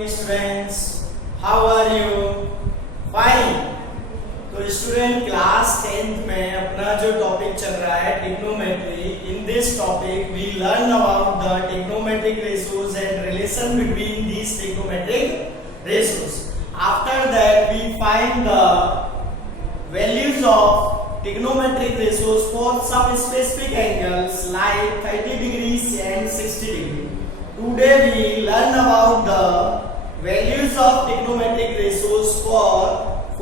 morning students, how are you? Fine. तो student class 10th में अपना जो टॉपिक चल रहा है trigonometry, in this topic we learn about the trigonometric ratios and relation between these trigonometric ratios. After that we find the values of trigonometric ratios for some specific angles like 30 degrees and 60 degrees. Today we learn about the values of trigonometric ratios for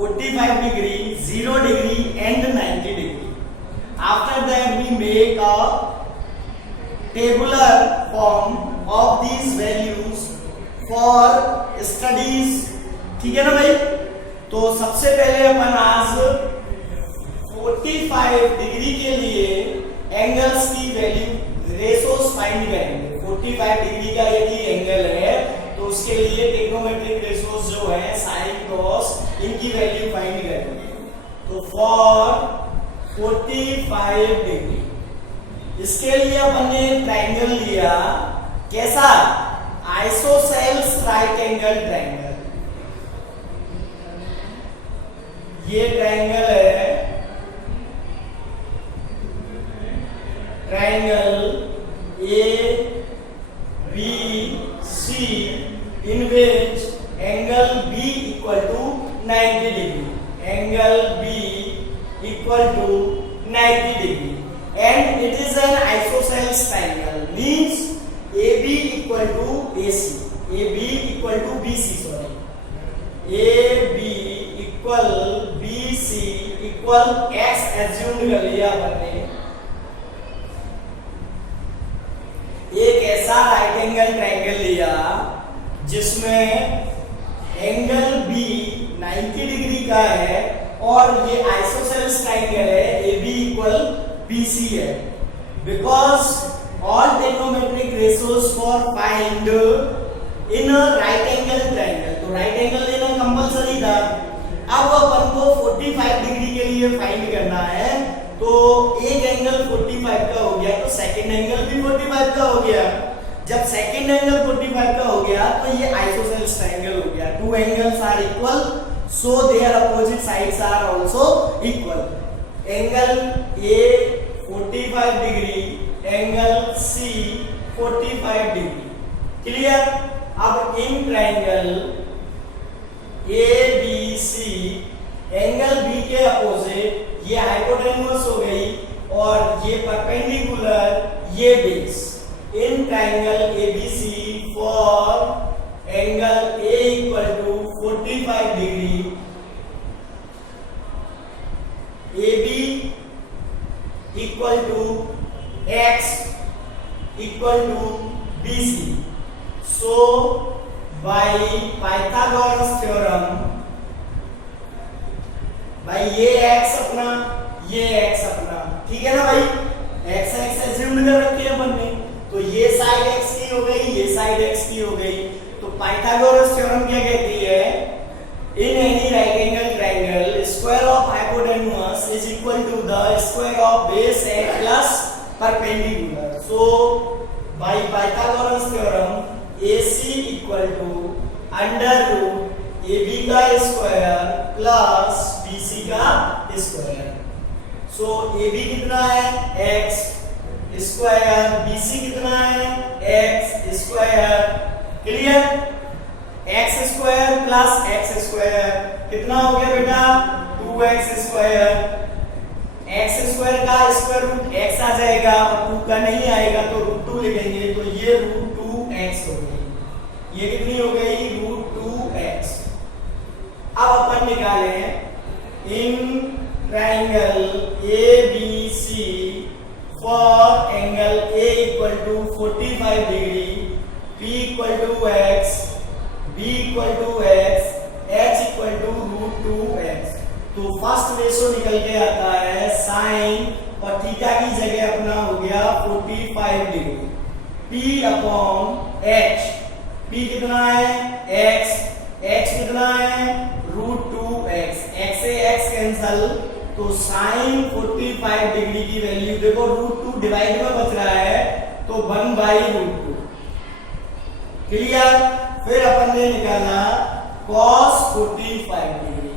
45 degree, 0 degree and 90 degree. After that we make a tabular form of these values for studies. ठीक है ना भाई? तो सबसे पहले अपन आज 45 degree के लिए एंगल्स की वैल्यू रेशोस फाइंड करेंगे. 45 डिग्री का यदि एंगल है तो उसके लिए ट्रिग्नोमेट्रिक रेशोस जो है साइन कॉस इनकी वैल्यू फाइंड करेंगे. तो फॉर 45 डिग्री इसके लिए अपन ने ट्रायंगल लिया. कैसा? Isosceles right angle triangle. ये ट्रायंगल है triangle A B C in which angle B equal to 90 degree. Angle B equal to 90 degree and it is an isosceles triangle, means AB equal to AC, AB equal to BC, sorry, AB equal BC equal X assumed कर लिया अपन ने. एक ऐसा right angle triangle लिया जिसमें angle B 90 degree का है और ये आइसोसेल्स ट्रायंगल है AB इक्वल BC है. Because all trigonometric ratios for find in a right angle triangle, तो राइट एंगल लेना कंपलसरी था. अब अपन को 45 डिग्री के लिए फाइंड करना है. तो एक एंगल 45 का हो गया तो सेकंड एंगल भी 45 का हो गया. जब सेकंड एंगल 45 का हो गया तो ये आइसोसेल्स ट्रायंगल हो गया. Two angles are equal so their opposite sides are also equal. Angle A 45 degree, angle C 45 degree. Clear? अब in triangle ABC angle B के अपोजिट ये हाइपोटेन्यूस हो गई और ये परपेंडिकुलर, ये base. In triangle ABC for angle A equal to 45 degree, AB equal to X equal to BC. So by Pythagoras theorem, भाई ये x अपना, ये x अपना, ठीक है ना भाई? x एज्यूम कर रखी है अपन ने, तो ये साइड x की हो गई, ये साइड x की हो गई. तो पाइथागोरस थ्योरम क्या कहती है? In any right angle triangle square of hypotenuse is equal to the square of base x plus perpendicular. So by Pythagoras theorem AC equal to under root AB का square plus BC का square. So AB कितना है? X square. BC कितना है? X square. Clear? X square plus X square कितना हो गया बेटा? 2X square. X स्क्वायर का स्क्वायर रूट X आ जाएगा और 2 का नहीं आएगा तो √2 लिखेंगे. तो ये √2X हो गई. ये कितनी हो गई? √2X. अब अपन निकाले in triangle ABC for angle A equal to 45 degree, P equal to X, B equal to X, H equal to √2X. तो फर्स्ट रेशो निकल के आता है साइन और थीटा की जगह अपना हो गया 45 degree. P upon H. P कितना है? X. X कितना है? √2X. X से X कैंसल, तो साइन 45 डिग्री की वैल्यू देखो √2 डिवाइड में बच रहा है तो 1/√2. क्लियर? फिर अपन ने निकाला cos 45 डिग्री,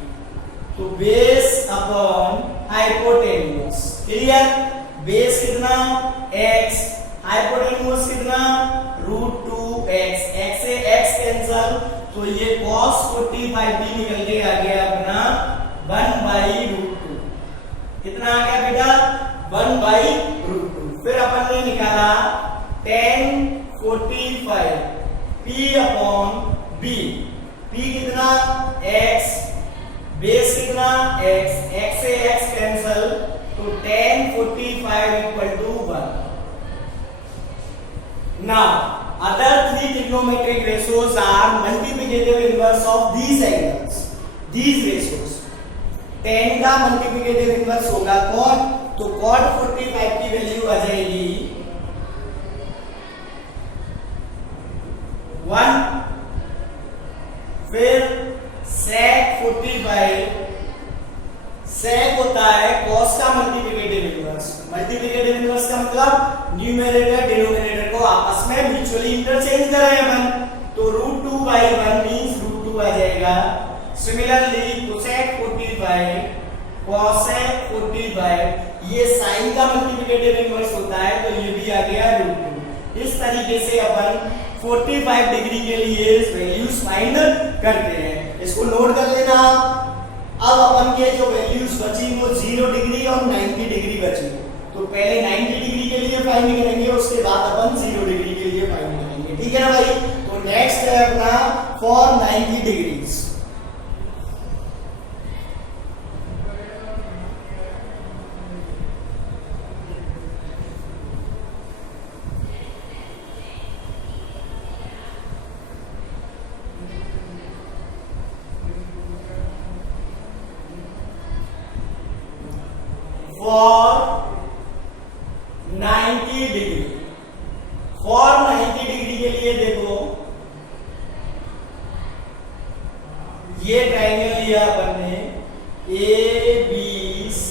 तो base upon hypotenuse, clear. Base कितना x, हाइपोटेन्यूज कितना √2x, x से x कैंसल, तो ये cos 45 भी निकल के आ गया अपना 1/√2, कितना आ गया बेटा 1/√2। फिर अपन ने निकाला tan 45 p upon b, p कितना x, बेस कितना x, x से x कैंसल, तो tan 45 equal to 1। Now other three trigonometric ratios are multiplicative inverse of these angles, these ratios। tan का multiplicative inverse होगा cot, तो cot 45 की value आ जाएगी 1। फिर sec 45, sec होता है cos का मल्टीप्लिकेटिव इनवर्स। मल्टीप्लिकेटिव इनवर्स का मतलब न्यूमरेटर डिनोमिनेटर को आपस में म्यूचुअली इंटरचेंज कर रहे हैं अपन, तो √2/1 मींस √2 आ जाएगा। सिमिलरली cosec 45, cosec 45 ये sin का मल्टीप्लिकेटिव इनवर्स होता है, तो ये भी आ गया √2। इस तरीके से अपन 45 डिग्री के लिए वैल्यूज फाइंड करते हैं, इसको नोट कर लेना। अब अपन के जो वैल्यूज बची वो 0 डिग्री और 90 डिग्री बची, तो पहले 90 डिग्री के लिए फाइंड करेंगे, उसके बाद अपन 0 डिग्री के लिए फाइंड करेंगे, ठीक है ना भाई। तो नेक्स्ट है अपना for 90 degrees. For 90 degree, for 90 degree के लिए देखो ये ट्रायंगल लिया अपन ने ABC,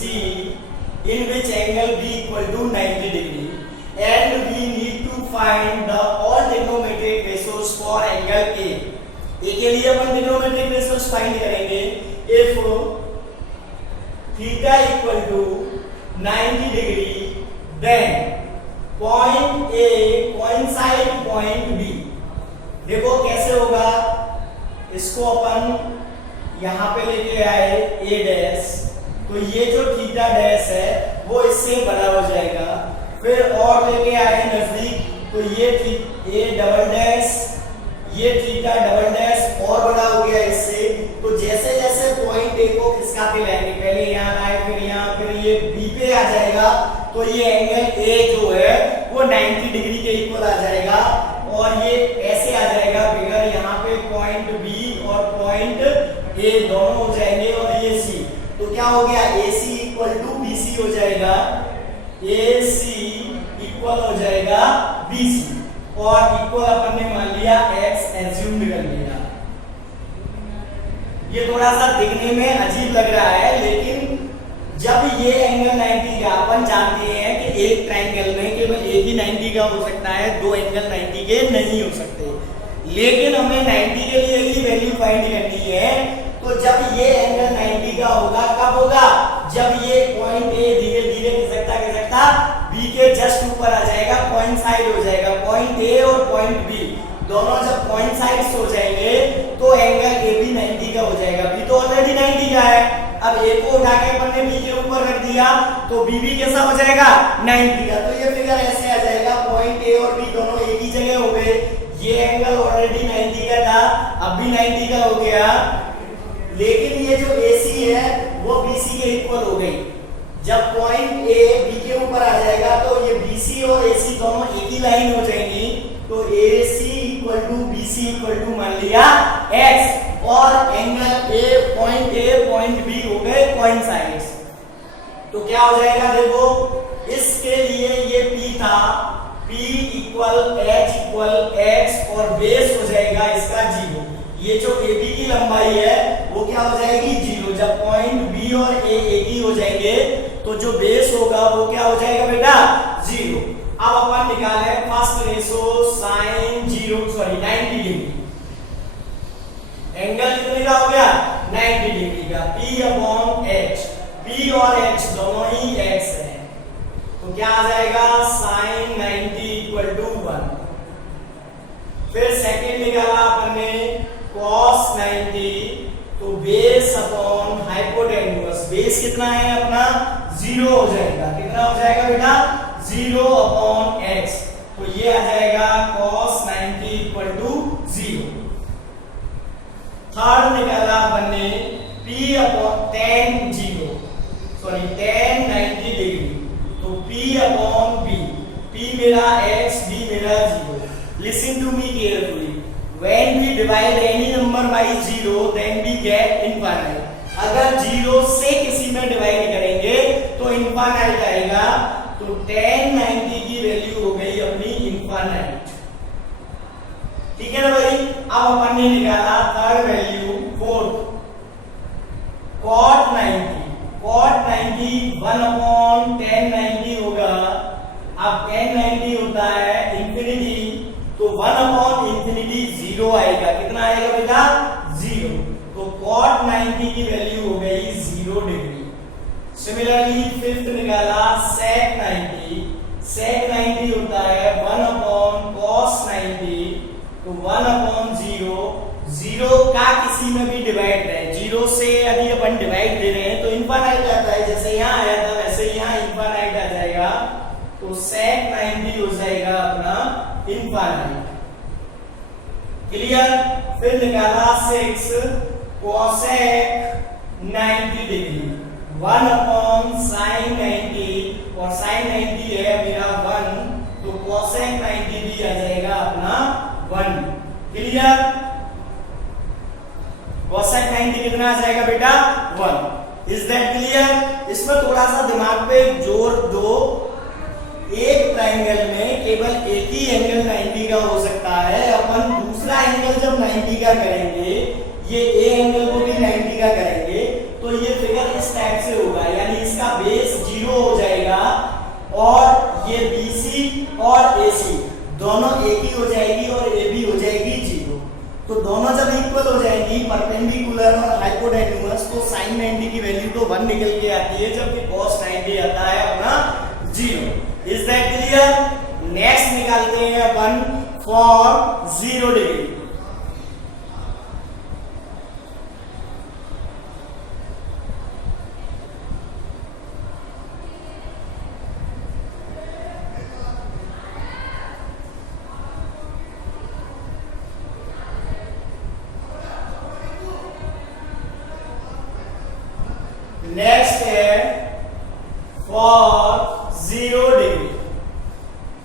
in which angle B equal to 90 degree, and we need to find the all trigonometric ratios for angle A। A के लिए अपन trigonometric ratios फाइंड करेंगे। if theta equal to 90 degree, then point A coincide point B। देखो कैसे होगा, इसको अपन यहां पे लेके आए A डैश, तो ये जो थीटा डैश है वो इससे बड़ा हो जाएगा। फिर और लेके आए नजदीक, तो ये A डबल डैश, ये थीटा डबल डैश और बड़ा हो गया इससे। तो जैसे जैसे पॉइंट A को खिसकाते जाएंगे, पहले यहाँ आए फिर यहाँ, फिर ये B पे आ जाएगा, तो ये एंगल A जो है वो 90 डिग्री के इक्वल आ जाएगा, और ये ऐसे आ जाएगा फिगर, यहाँ पे पॉइंट B और पॉइंट A दोनों हो जाएंगे, और ये C, तो क्या हो गया AC इक्वल टू BC हो जाएगा, AC इक्वल हो जाएगा BC, और इक्वल अपन ने मान लिया x एज्यूम्ड कर लिया। ये थोड़ा सा दिखने में अजीब लग रहा है, लेकिन जब ये एंगल 90 का, अपन जानते हैं कि एक ट्रायंगल में केवल एक ही 90 का हो सकता है, दो एंगल 90 के नहीं हो सकते, लेकिन हमें 90 के लिए ही वैल्यू फाइंड करनी है। तो जब ये एंगल 90 का होगा, कब होगा, जब ये पॉइंट A धीरे धीरे खिसकता B के जस्ट ऊपर आ जाएगा, पॉइंट साइड हो जाएगा। पॉइंट A और पॉइंट B दोनों जब पॉइंट साइड्स हो जाएंगे, तो एंगल AB 90 का हो जाएगा। B तो ऑलरेडी 90 का है, अब A को उठा के अपन ने B के ऊपर रख दिया, तो B भी कैसा हो जाएगा 90 का। तो ये फिगर ऐसे आ जाएगा, पॉइंट A और B दोनों एक ही जगह हो गए, ये एंगल ऑलरेडी 90 का था, अब भी 90 का हो गया, लेकिन ये जो AC है वो BC के इक्वल हो गई। जब पॉइंट A B के ऊपर आ जाएगा, तो ये BC और AC दोनों एक ही लाइन हो जाएंगी, तो AC equal to BC equal to मान लिया x, और एंगल A पॉइंट B हो गए पॉइंट साइड्स। तो क्या हो जाएगा, देखो इसके लिए ये P था, P equal H equal x, और बेस हो जाएगा इसका 0। ये जो AB की लंबाई है वो क्या हो जाएगी 0। जब पॉइंट B और A एक ही हो जाएंगे, तो जो बेस होगा वो क्या हो जाएगा बेटा 0। अब अपन निकाले first ratio sin 90 degree. Angle कितने का हो गया 90 डिग्री का, P अपॉन H, P और H दोनों ही x है, तो क्या आ जाएगा sin 90 इक्वल टू 1। फिर सेकंड निकाला अपन ने cos 90, तो बेस अपॉन हाइपोटेन्यूज, बेस कितना है अपना 0 हो जाएगा, कितना हो जाएगा बेटा 0 अपॉन x, तो ये आ जाएगा cos 90 इक्वल टू 0। थर्ड निकाला अपन ने P अपॉन tan 90 डिग्री, तो P अपॉन B, P मेरा x, B मेरा 0। Listen to me carefully, when we divide any number by 0 then we get infinite। अगर 0 से किसी में डिवाइड करेंगे तो इनफाइनाइट आएगा, तो tan 90 की वैल्यू हो गई अपनी इनफाइनाइट, ठीक है ना भाई। अब अपन ने निकाला third value fourth, cot 90 1 upon tan 90 होगा। अब tan 90 होता है इंफिनिटी, तो 1 अपॉन इंफिनिटी 0 आएगा, कितना आएगा बेटा 0, तो cot 90 की वैल्यू हो गई 0 डिग्री। सिमिलरली फिफ्थ निकाला sec 90 होता है 1 अपॉन cos 90, तो 1 अपॉन 0 का किसी में भी डिवाइड है, 0 से यदि अपन डिवाइड दे रहे हैं तो इनफाइनाइट आता है, जैसे यहाँ आया था वैसे यहाँ इनफाइनाइट आ जाएगा, तो sec 90 हो जाएगा अपना इनफाइनाइट, क्लियर। फिर निकाला 6 cosec 90 डिग्री, 1 अपॉन sin 90, और sin 90 है मेरा 1, तो cosec 90 भी आ जाएगा अपना 1, क्लियर। cosec 90 कितना आ जाएगा बेटा 1। Is that clear. इसमें थोड़ा सा दिमाग पे जोर दो, एक ट्रायंगल में केवल एक ही एंगल 90 का हो सकता है, अपन दूसरा एंगल जब 90 का करेंगे, ये ए एंगल को भी 90 का करेंगे, तो ये फिगर इस टाइप से होगा, यानी इसका बेस 0 हो जाएगा और ये BC और AC दोनों एक ही हो जाएगी और AB हो जाएगी 0। तो दोनों जब इक्वल हो जाएंगी परपेंडिकुलर और हाइपोटेन्यूज, तो sin 90 की वैल्यू तो 1 निकल के आती है, जबकि cos 90 आता है अपना 0। Is that clear. नेक्स्ट निकालते हैं अपन फॉर 0 डिग्री। नेक्स्ट है फॉर 0 डिग्री।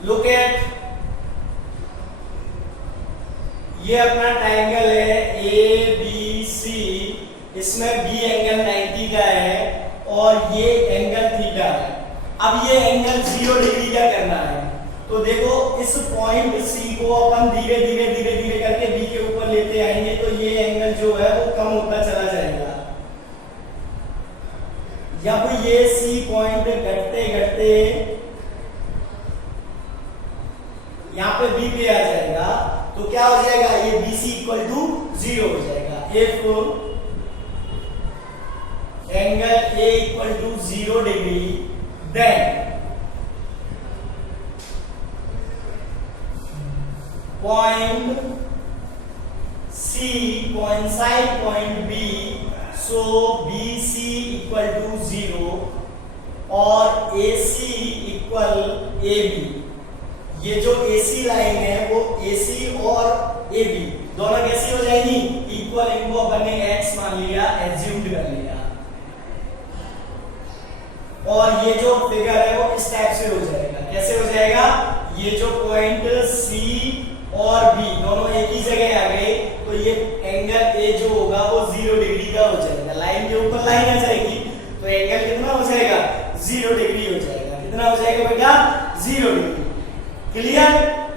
लुक एट, ये अपना ट्रायंगल है ABC, इसमें B एंगल 90 का है और ये एंगल थीटा है। अब ये एंगल 0 डिग्री का करना है, तो देखो इस पॉइंट C को अपन धीरे धीरे करके B के ऊपर लेते आएंगे, तो ये एंगल जो है वो कम होता चला जाएगा। जब ये C पॉइंट घटते घटते यहाँ पे B पे आ जाएगा, तो क्या हो जाएगा, ये BC इक्वल टू 0 हो जाएगा। If angle A equal to 0 degree, then point C coincide point B, so BC equal to 0 और AC इक्वल AB। ये जो AC लाइन है वो AC और AB दोनों कैसी हो जाएगी, इक्वल। इनको अपन ने x मान लिया, एज्यूम्ड कर लिया, और ये जो फिगर है वो इस टाइप से हो जाएगा। कैसे हो जाएगा, ये जो पॉइंट C और B दोनों एक ही जगह आ गए, तो ये एंगल A जो होगा वो 0 डिग्री का हो जाएगा। लाइन के ऊपर लाइन आ जाएगी, तो एंगल कितना हो जाएगा, 0 डिग्री हो जाएगा। कितना हो जाएगा बेटा, 0 डिग्री। क्लियर,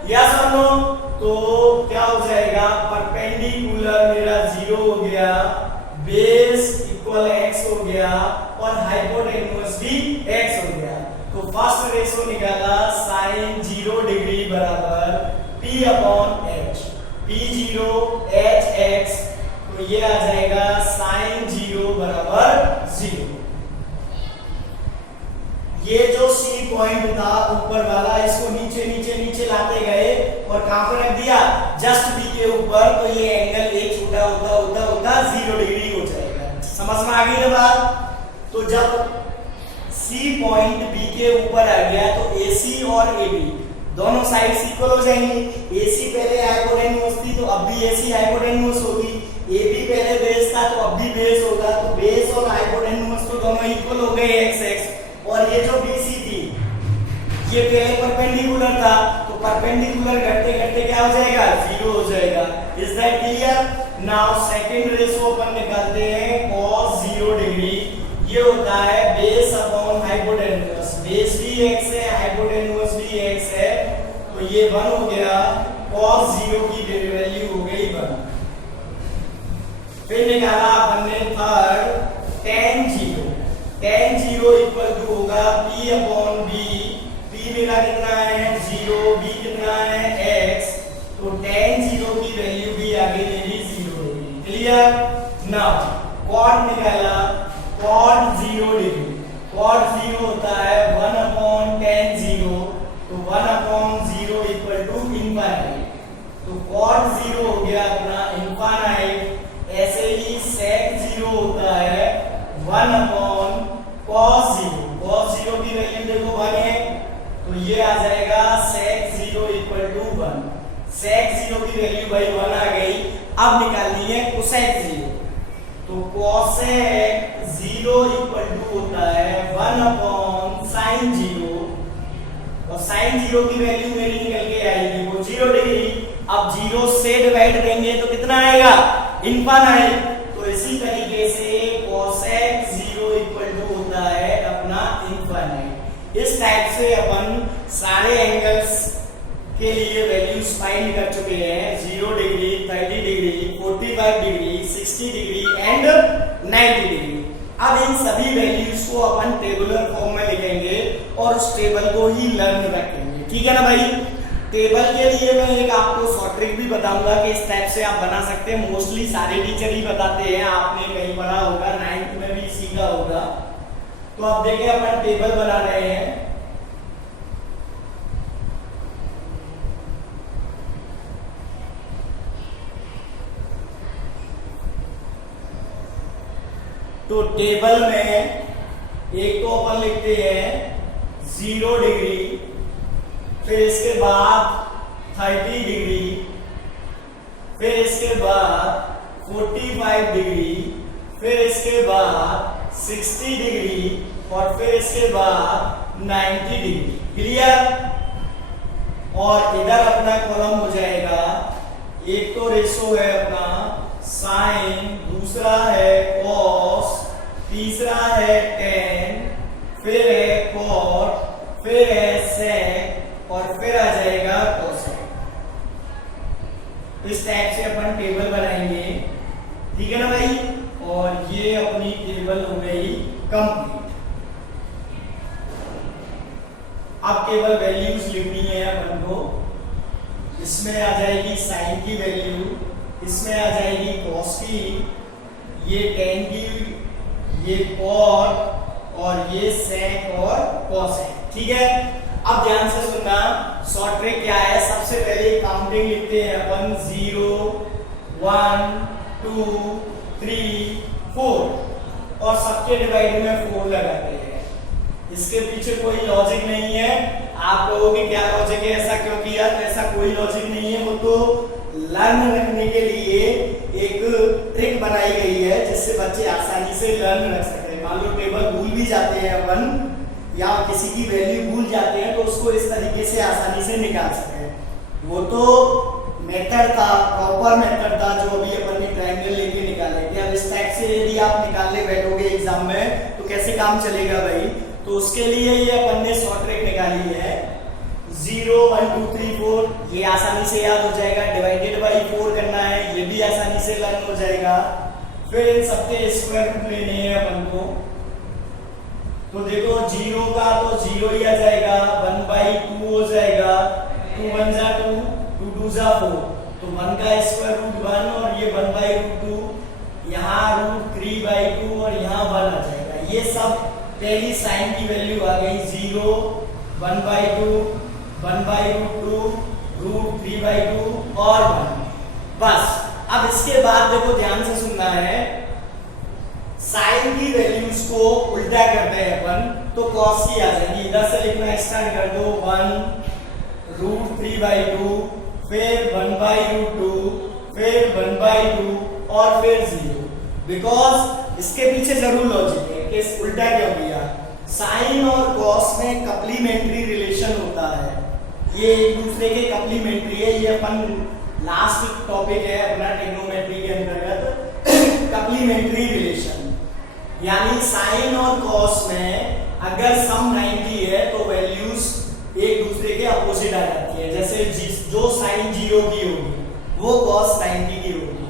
यस और नो। तो क्या हो जाएगा, परपेंडिकुलर मेरा 0 हो गया, बेस इक्वल x हो गया और हाइपोटेन्यूज भी x हो गया। तो फर्स्ट रेशो निकाला sin 0 डिग्री बराबर P upon H, P0 HX, तो ये आ जाएगा साइन 0 बराबर 0। ये जो सी पॉइंट था ऊपर वाला, इसको नीचे नीचे नीचे लाते गए और कहां पर रख दिया, जस्ट बी के ऊपर, तो ये एंगल ए छोटा होता होता होता 0 डिग्री हो जाएगा। समझ में आ गई ना बात? तो जब सी पॉइंट बी के ऊपर आ गया तो AC और AB दोनों साइड्स इक्वल हो जाएंगी। AC पहले हाइपोटेन्यूज थी तो अब भी AC हाइपोटेन्यूज होगी, AB पहले बेस था तो अब भी बेस होगा, तो बेस और हाइपोटेन्यूज तो दोनों इक्वल हो गए x x। और ये जो BC थी ये पहले परपेंडिकुलर था, तो परपेंडिकुलर घटते घटते क्या हो जाएगा, 0 हो जाएगा। Is that clear? Now second ratio अपन निकालते हैं cos 0 डिग्री। ये होता है बेस अपॉन हाइपोटेन्यूज, बेस भी x है, हाइपोटेन्यूज भी x है, तो ये 1 हो गया, cos 0 की वैल्यू हो गई 1। फिर निकाला अपन ने third tan 0, tan 0 equal to होगा p अपॉन b, p मेरा कितना है 0, b कितना है x, तो tan 0 की वैल्यू भी आ गई मेरी 0 डिग्री। क्लियर? नाउ cot निकाला, cot 0 डिग्री, cot 0 होता है 1 अपॉन tan 0, तो 1 अपॉन 0 इक्वल टू इनफाइनाइट, तो cot 0 हो गया अपना इनफाइनाइट। ऐसे ही sec 0 होता है 1 अपॉन cos 0, cos 0 की वैल्यू देखो 1 है, तो ये आ जाएगा sec 0 इक्वल टू 1। sec 0 की वैल्यू भाई 1 आ गई। अब निकालनी है cosec 0, तो cosec 0 इक्वल टू होता है 1 अपॉन sin 0, और sin 0 की वैल्यू मेरी निकल के आएगी वो 0 डिग्री। अब 0 से डिवाइड देंगे तो कितना आएगा, इनफाइनाइट। तो इसी तरीके से cosec 0 इक्वल टू होता है अपना इनफाइनाइट। इस टाइप से अपन सारे एंगल्स के लिए वैल्यूज फाइंड कर चुके हैं, 0 degree, 30 degree, 45 degree, 60 degree and 90 degree. अब इन सभी वैल्यूज को अपन टेबुलर फॉर्म में लिखेंगे और उस टेबल को ही लर्न रखेंगे। ठीक है ना भाई? टेबल के लिए मैं एक आपको शॉर्ट ट्रिक भी बताऊंगा कि इस टाइप से आप बना सकते हैं। मोस्टली सारे टीचर ही बताते हैं, आपने कहीं पढ़ा होगा, 9th में भी सीखा होगा। तो अब देखिए अपन टेबल बना रहे हैं। तो टेबल में एक तो अपन लिखते हैं 0 डिग्री, फिर इसके बाद 30 डिग्री, फिर इसके बाद 45 डिग्री, फिर इसके बाद 60 डिग्री और फिर इसके बाद 90 डिग्री। क्लियर? और इधर अपना कॉलम हो जाएगा, एक तो रेशो है अपना साइन, दूसरा है cos, तीसरा है tan, फिर है cot, फिर है sec और फिर आ जाएगा cosec। इस टाइप से अपन टेबल बनाएंगे। ठीक है ना भाई? और ये अपनी टेबल हो गई कंप्लीट। अब केवल वैल्यूज लिखनी है अपन को। इसमें आ जाएगी साइन की वैल्यू, इसमें आ जाएगी cos की, ये tan की, ये cot और ये sec और cosec। ठीक है? अब ध्यान से सुनना, शॉर्ट ट्रिक क्या है। सबसे पहले काउंटिंग लिखते हैं अपन 0, 1, 2, 3, 4 और सबके डिवाइड में 4 लगाते हैं। इसके पीछे कोई लॉजिक नहीं है। आप कहोगे क्या लॉजिक है, ऐसा क्यों किया? तो ऐसा कोई लॉजिक नहीं है, वो तो लर्न रखने के लिए एक ट्रिक बनाई गई है जिससे बच्चे आसानी से लर्न रख सकते हैं। मान लो टेबल भूल भी जाते हैं अपन या किसी की वैल्यू भूल जाते हैं तो उसको इस तरीके से आसानी से निकाल सकते हैं। वो तो मेथड था, प्रॉपर मेथड था जो अभी अपन ने ट्रायंगल लेके निकाले थे। अब इस टाइप से यदि आप निकालने बैठोगे एग्जाम में तो कैसे काम चलेगा भाई? तो उसके लिए ये अपन ने शॉर्ट ट्रिक निकाली है 0, 1, 2, 3, 4। ये आसानी से याद हो जाएगा। डिवाइडेड बाई 4 करना है, ये भी आसानी से लर्न हो जाएगा। फिर इन सबके स्क्वायर रूट लेने हैं अपन को। तो देखो 0 का तो 0 ही आ जाएगा, 1/2 हो जाएगा, 2 1 जा 2, 2 2 जा 4, तो 1 का स्क्वायर रूट 1 और ये 1/2, यहाँ √3/2 और यहाँ 1 आ जाएगा। ये सब पहली साइन की वैल्यू आ गई 0, 1/2, 1/√2, √3/2 और 1। बस अब इसके बाद देखो ध्यान से सुनना है, साइन की वैल्यूज को उल्टा करते हैं अपन तो कॉस की आ जाएगी। इधर से लिखना स्टार्ट कर दो, 1 √3/2, फिर 1/√2, फिर 1/2 और फिर 0। बिकॉज इसके पीछे जरूर लॉजिक है कि उल्टा क्यों किया। साइन और कॉस में कप्लीमेंट्री रिलेशन होता है, ये एक दूसरे के कप्लीमेंट्री है। ये अपन लास्ट टॉपिक है अपना ट्रिग्नोमेट्री के अंतर्गत कप्लीमेंट्री रिलेशन, यानी साइन और कॉस में अगर सम 90 है तो वैल्यूज एक दूसरे के अपोजिट आ जाती है। जैसे जो साइन 0 की होगी वो कॉस 90 की होगी।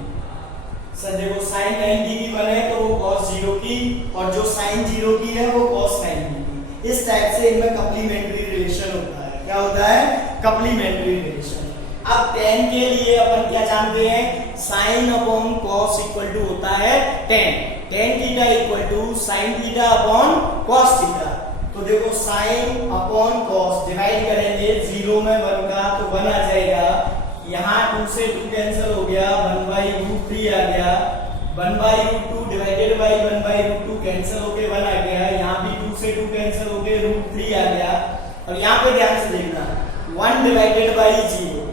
सर देखो साइन 90 की बने तो वो कॉस 0 की, और जो साइन 0 की है वो कॉस 90 की। इस टाइप से इनमें कप्लीमेंट्री रिलेशन होता है। क्या होता है? कप्लीमेंट्री रिलेशन। अब tan के लिए अपन क्या जानते हैं? Sine upon cos equal to होता है tan। tan theta equal to sine theta upon cos theta. तो देखो साइन अपॉन कॉस डिवाइड करेंगे 0 में 1 का तो 1 आ जाएगा। यहाँ 2 से 2 कैंसिल हो गया, 1/√3 आ गया, 1/√2 डिवाइडेड बाई 1/√2 कैंसिल होके 1 आ गया। यहाँ भी 2 से 2 कैंसिल होके √3 आ गया। और यहाँ पे ध्यान से देखना 1 डिवाइडेड बाई 0,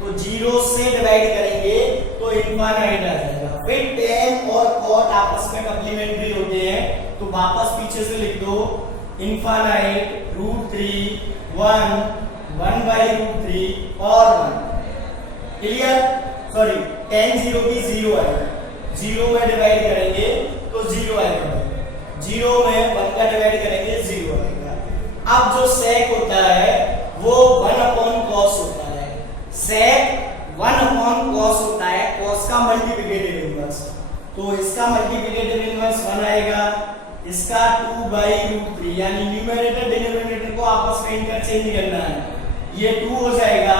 तो 0 से डिवाइड करेंगे तो इनफाइनाइट आ जाएगा। फिर tan और cot आपस में कप्लीमेंट्री होते हैं तो वापस पीछे से लिख दो इनफाइनाइट √3, 1, 1/√3 और 1। क्लियर? सॉरी tan 0 की 0 आएगा, 0 में डिवाइड करेंगे तो 0 आएगा, 0 में 1 का डिवाइड करेंगे 0 आएगा। अब जो sec होता है वो 1/cos होता है। sec 1/cos होता है, cos का मल्टीप्लिकेटिव इनवर्स। तो इसका मल्टीप्लिकेटिव इनवर्स 1 आएगा, इसका 2/√3, यानी न्यूमरेटर डिनोमिनेटर को आपस में इंटरचेंज करना है, ये 2 हो जाएगा।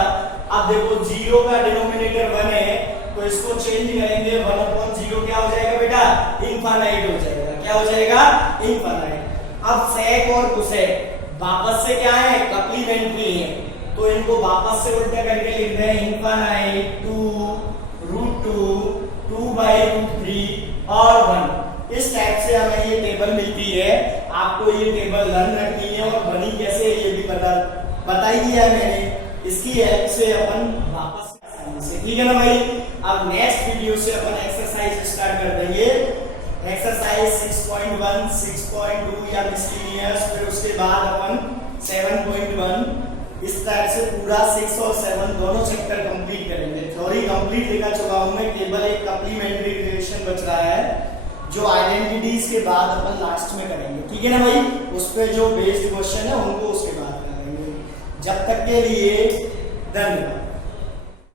अब देखो 0 का डिनोमिनेटर 1 है तो इसको चेंज करेंगे, 1/0 क्या हो जाएगा बेटा? इनफाइनाइट हो जाएगा। क्या हो जाएगा? इनफाइनाइट। अब sec और cosec वापस से क्या है? कप्लीमेंट्री है, तो इनको वापस से उल्टा करके लिख रहे हैं इनफाइनाइट 2√2, 2/√3 और 1। इस टाइप से हमें ये टेबल मिलती है। आपको ये टेबल लर्न रखनी है और बनी कैसे ये भी बताई दिया है मैंने। इसकी हेल्प से अपन वापस से, ठीक है ना भाई। अब नेक्स्ट वीडियो से अपन एक्सरसाइज स्टार्ट कर देंगे। एक्सरसाइज 6.1, 6.2 या मिसलिनियस, फिर उसके बाद अपन 7.1 इस तरह से पूरा 6 और 7 दोनों चैप्टर कंप्लीट करेंगे। थ्योरी कंप्लीट लिखा चुका हूं मैं, केवल एक कप्लीमेंट्री रिलेशन बच रहा है जो आइडेंटिटीज के बाद अपन लास्ट में करेंगे, ठीक है ना भाई। उस पे जो बेस्ड क्वेश्चन है उनको उसके बाद करेंगे। जब तक के लिए धन्यवाद।